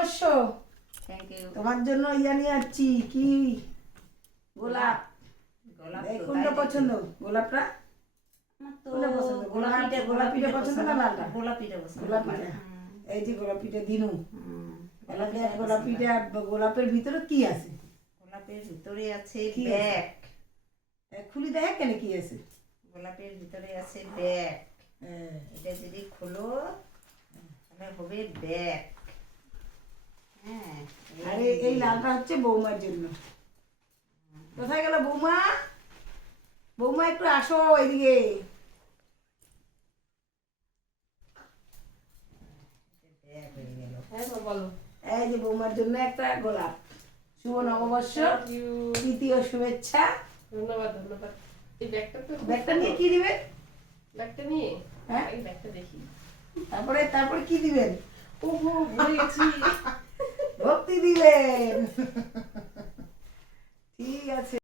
নববর্ষ। Thank you. তোমার জন্য ইয়া নিয়ে আসছি কি গোলাপ। গোলাপ এই তো কোনটা তাই পছন্দ গোলাপটা? আমার তো কোনটা পছন্দ? গোলাপিটা গোলাপিটা পছন্দ না লালটা? গোলাপিটা পছন্দ। গোলাপিটা। এই যে গোলাপিটা দিনু। গোলাপিটা গোলাপিটা গোলাপের ভিতরে কি আছে? গোলাপের ভিতরে আছে কি আছে? ব্যাগ। খুলি দেখ কেন কি আছে? গোলাপের ভিতরে আছে ব্যাগ। হ্যাঁ। এটা যদি খোলো তাহলে হবে ব্যাগ। হ্যাঁ। আরে এই লালটা হচ্ছে বৌমার জন্য। কোথায় গেল বৌমা? বৌমা একটু আসো এদিকে। ব্যাগ হয়ে গেল। হ্যাঁ মা বলো। এই যে বৌমার জন্য একটা গোলাপ। শুভ নববর্ষ, Thank you. তৃতীয় শুভেচ্ছা। ধন্যবাদ ধন্যবাদ। এই ব্যাগটা তো খুব ব্যাগটা নিয়ে সুন্দর। কি দিবেন? ব্যাগটা নিয়ে হ্যাঁ? এই ব্যাগটা দেখি। তারপরে কি দিবেন? ওহো ভুলে গেছি। ভক্তি দিবেন। ঠিক আছে।